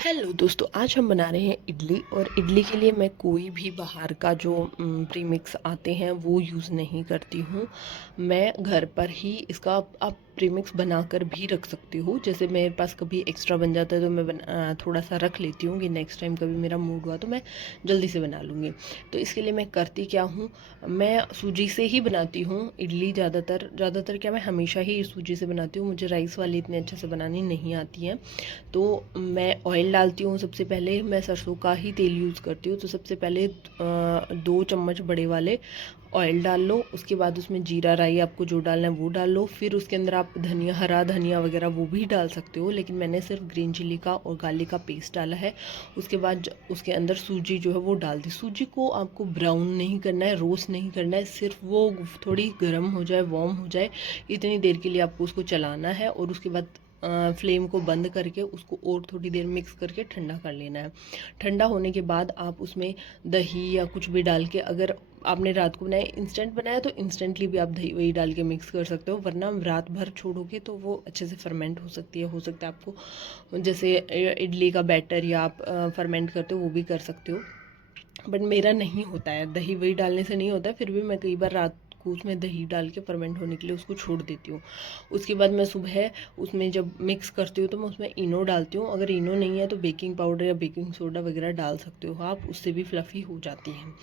Hello दोस्तों, आज हम बना रहे हैं इडली। और इडली के लिए मैं कोई भी बाहर का जो प्रीमिक्स आते हैं वो यूज़ नहीं करती हूँ। मैं घर पर ही इसका आप प्रीमिक्स बनाकर भी रख सकती हूँ। जैसे मेरे पास कभी एक्स्ट्रा बन जाता है तो मैं थोड़ा सा रख लेती हूँ कि नेक्स्ट टाइम कभी मेरा मूड हुआ तो मैं जल्दी से बना लूँगी। तो इसके लिए मैं करती क्या हूँ, मैं सूजी से ही बनाती हूँ इडली। ज़्यादातर क्या, मैं हमेशा ही सूजी से बनाती हूँ। मुझे राइस वाली इतने अच्छे से बनानी नहीं आती है। तो मैं ऑयल डालती हूँ। सबसे पहले मैं सरसों का ही तेल यूज़ करती हूँ। तो सबसे पहले 2 चम्मच बड़े वाले ऑयल डाल लो। उसके बाद उसमें जीरा राई आपको जो डालना है वो डाल लो। फिर उसके अंदर आप धनिया, हरा धनिया वगैरह वो भी डाल सकते हो, लेकिन मैंने सिर्फ ग्रीन चिली का और गार्लिक का पेस्ट डाला है। उसके बाद उसके अंदर सूजी जो है वो डाल दी। सूजी को आपको ब्राउन नहीं करना है, रोस्ट नहीं करना है, सिर्फ वो थोड़ी गर्म हो जाए, वार्म हो जाए, इतनी देर के लिए आपको उसको चलाना है। और उसके बाद फ्लेम को बंद करके उसको और थोड़ी देर मिक्स करके ठंडा कर लेना है। ठंडा होने के बाद आप उसमें दही या कुछ भी डाल के, अगर आपने रात को बनाया, इंस्टेंट बनाया तो इंस्टेंटली भी आप दही वही डाल के मिक्स कर सकते हो, वरना रात भर छोड़ोगे तो वो अच्छे से फर्मेंट हो सकती है। हो सकता है आपको जैसे इडली का बैटर या आप फर्मेंट करते हो वो भी कर सकते हो, बट मेरा नहीं होता है। दही वही डालने से नहीं होता है, फिर भी मैं कई बार रात को उसमें दही डाल के फर्मेंट होने के लिए उसको छोड़ देती हूँ। उसके बाद मैं सुबह उसमें जब मिक्स करती हूँ तो मैं उसमें इनो डालती हूँ। अगर इनो नहीं है तो बेकिंग पाउडर या बेकिंग सोडा वगैरह डाल सकते हो आप, उससे भी फ्लफ़ी हो जाती हैं।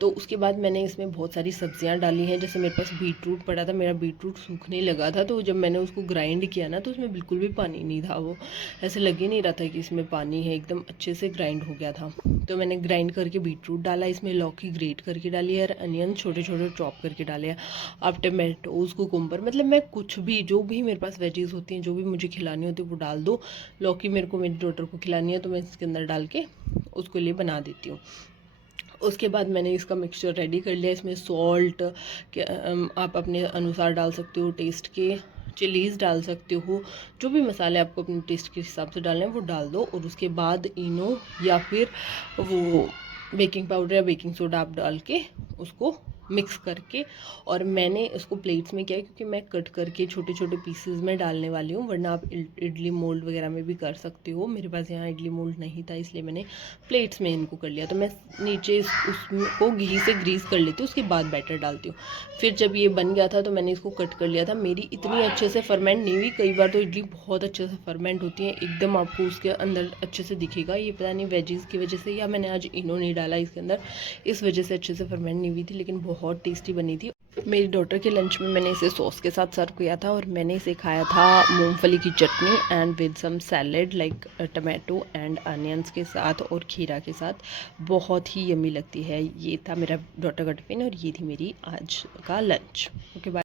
तो उसके बाद मैंने इसमें बहुत सारी सब्जियां डाली हैं। जैसे मेरे पास बीटरूट पड़ा था, मेरा बीटरूट सूखने लगा था, तो जब मैंने उसको ग्राइंड किया ना तो उसमें बिल्कुल भी पानी नहीं था। वो ऐसे लग ही नहीं रहा था कि इसमें पानी है, एकदम अच्छे से ग्राइंड हो गया था। तो मैंने ग्राइंड करके बीटरूट डाला, इसमें लौकी ग्रेट करके डाली है, और अनियन छोटे छोटे चॉप करके डाले हैं। आप टमाटोज कुकुम्बर, मतलब मैं कुछ भी, जो भी मेरे पास वेजीज होती हैं, जो भी मुझे खिलानी होती है वो डाल दो। लौकी मेरे को मेरी डॉटर को खिलानी है तो मैं इसके अंदर डाल के उसके लिए बना देती हूँ। उसके बाद मैंने इसका मिक्सचर रेडी कर लिया। इसमें सॉल्ट आप अपने अनुसार डाल सकते हो, टेस्ट के चिलीज़ डाल सकते हो, जो भी मसाले आपको अपने टेस्ट के हिसाब से डालने हैं वो डाल दो। और उसके बाद इनो या फिर वो बेकिंग पाउडर या बेकिंग सोडा आप डाल के उसको मिक्स करके, और मैंने उसको प्लेट्स में किया है क्योंकि मैं कट करके छोटे छोटे पीसेस में डालने वाली हूँ, वरना आप इडली मोल्ड वगैरह में भी कर सकते हो। मेरे पास यहाँ इडली मोल्ड नहीं था इसलिए मैंने प्लेट्स में इनको कर लिया। तो मैं नीचे उसको घी से ग्रीस कर लेती हूँ, उसके बाद बैटर डालती हूँ। फिर जब ये बन गया था तो मैंने इसको कट कर लिया था। मेरी इतनी अच्छे से फर्मेंट नहीं हुई। कई बार तो इडली बहुत अच्छे से फर्मेंट होती है, एकदम आपको उसके अंदर अच्छे से दिखेगा। ये पता नहीं वेजीज़ की वजह से या मैंने आज इनो नहीं डाला इसके अंदर, इस वजह से अच्छे से फर्मेंट नहीं हुई थी, लेकिन बहुत टेस्टी बनी थी। मेरी डॉटर के लंच में मैंने इसे सॉस के साथ सर्व किया था, और मैंने इसे खाया था मूंगफली की chutney and with some salad like tomato and onions के साथ और खीरा के साथ। बहुत ही यम्मी लगती है। ये था मेरा डॉटर का टिफ़िन और ये थी मेरी आज का लंच। Okay, bye.